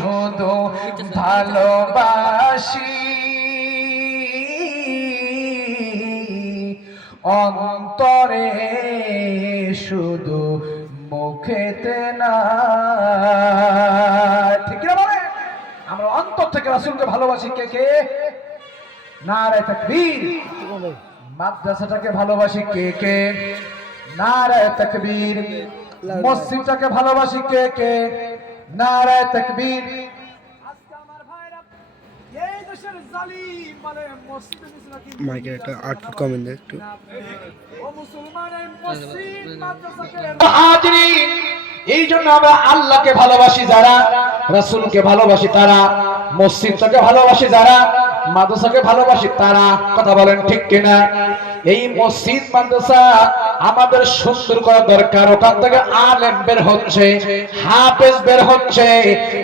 শুধু ভালোবাসি, অন্তরে শুধু মুখেতে না। ঠিক না বলে? আমরা অন্তর থেকে রাসূলকে ভালোবাসি। কে কে? নারে তাকবীর। মাদ্রাসাটাকে ভালোবাসি কে কে? নারে তাকবীর। মসজিদটাকে ভালোবাসি কে কে? নারে তাকবীর। আজকে আমার ভাইরা এই দেশের জালিম বলে মসজিদে মিছরাকি মাইকে একটা 8 ফুট কমেন্ট দে একটু। ও মুসলমানের মসজিদ মাদ্রাসাকে হাজিরিন, এই জন্য আমরা আল্লাহকে ভালোবাসি যারা, রাসূলকে ভালোবাসি তারা, মসজিদটাকে ভালোবাসি যারা, মাদ্রাসাকে ভালোবাসি তারা। কথা বলেন ঠিক কিনা? এই মসজিদ মাদ্রাসা আমাদের সুন্দর করা দরকার। ওখান থেকে আলেম বের হচ্ছে, হাফেজ বের হচ্ছে।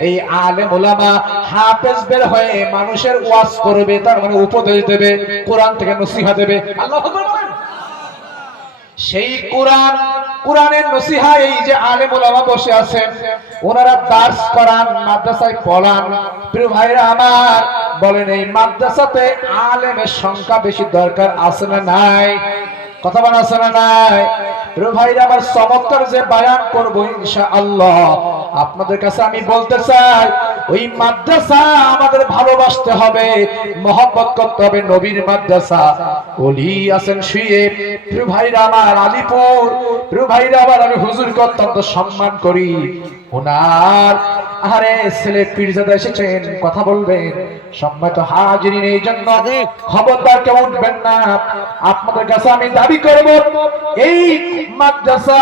এই আলেম ওলামা হাফেজ বের হয়ে মানুষের ওয়াজ করবে, তার মানে উপদেশ দেবে, কোরআন থেকে নসিহত দেবে। আল্লাহু আকবার বলেন। সেই কোরআনের নসিহা এই যে আলেম ওলামা বসে আছেন, ওনারা দার্স করান, মাদ্রাসায় পড়ান। প্রিয় ভাইরা আমার, বলেন এই মাদ্রাসাতে আলেমের সংখ্যা বেশি দরকার আছে না নাই? কথা বলা আছে না নাই? প্রিয় ভাইরা আমার, চমৎকার যে বয়ান করব ইনশাআল্লাহ, আপনাদের কাছে আমি বলতে চাই, ওই মাদ্রাসা আমাদের ভালোবাসতে হবে, মহব্বত করতে হবে। নবীর মাদ্রাসা, ওলি আছেন শুয়ে। প্রিয় ভাইরা আমার, আলিপুর, প্রিয় ভাইরা আবার আমি হুজুরকে অত্যন্ত সম্মান করি। ওনার আরে ছেলে পীরজাদা এসেছেন, কথা বলবেন। সম্মানিত হাজিরিন, এই জন্য খবরদার কেউ উঠবেন না। আপনাদের কাছে আমি দাবি করব, এই মাদ্রাসা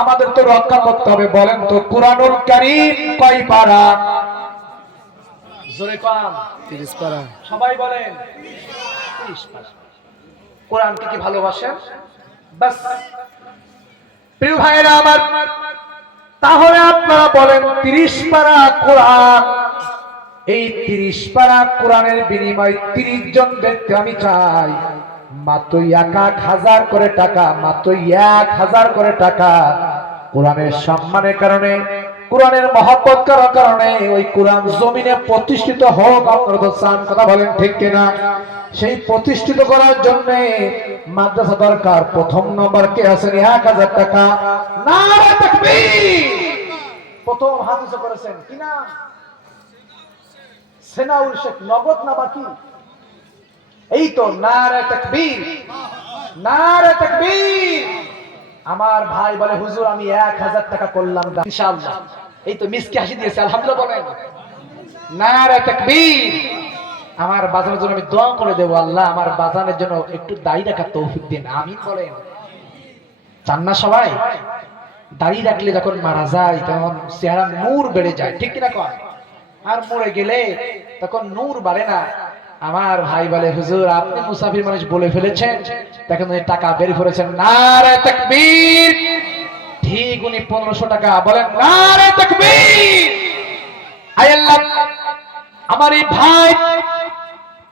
আমাদের তো রক্ষা করতে হবে। বলেন তো কুরআনুল কারীম কয় পারা? জোরে কোরআন 30 পারা। সবাই বলেন 30 পারা। কোরআনকে কি ভালোবাসেন? বাস। প্রিয় ভাইরা আমার, তাহলে আপনারা বলেন 30 পারা কোরআন, এই 30 পারা কোরআনের বিনিময়ে 30 জন ব্যক্তি আমি চাই মাত্র 1000 করে টাকা, মাত্র 1000 করে টাকা কোরআনের সম্মানের কারণে, কোরআনের মহব্বত করার কারণে ওই কোরআন জমিনে প্রতিষ্ঠিত হোক। আপনারা তো চান, কথা বলেন ঠিক কিনা? সেই প্রতিষ্ঠিত করার জন্য মাদ্রাসা দরকার। প্রথম নম্বর কে আছেন? 1000 টাকা। নারে তাকবীর। প্রথম হাদিস করেছেন কি না? সেনাউল শেখ। নগদ না বাকি? এই তো। নারে তাকবীর, নারে তাকবীর। আমার ভাই বলে হুজুর আমি 1000 টাকা করলাম ইনশাআল্লাহ। এই তো মিসকে হাসি দিয়েছে, আলহামদুলিল্লাহ বলেন। নারে তাকবীর। আমার বাজানের জন্য আমি দোয়া করে দেব, আল্লাহ আমার বাজানের জন্য একটু দাড়ি রাখার তৌফিক দিন, আমিন বলেন। চান না সবাই? দাড়ি রাখলে যখন মারা যায় তখন চেহারা নূর বেড়ে যায়, ঠিক কিনা কন? আর মরে গেলে তখন নূর বাড়ে না। আমার ভাই বলে হুজুর আপনি মুসাফির মানুষ বলে ফেলেছেন, দেখেন টাকা বের করেছেন। নারে তাকবীর। ঠিক উনি 1500 টাকা বলেন। নারে তাকবীর। আয় আল্লাহ, আমার এই ভাই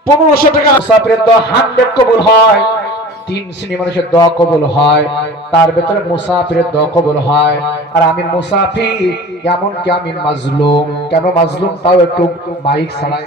1500 টাকা। মুসাফিরের দোয়া 100 কবুল হয়। 3 শ্রেণী মানুষের দোয়া কবুল হয়, তার ভেতরে মুসাফিরের দোয়া কবুল হয়। আর আমি মুসাফির, এমনকি আমি মাজলুম। কেন মাজলুম তাও একটু মাইক ছাড়াই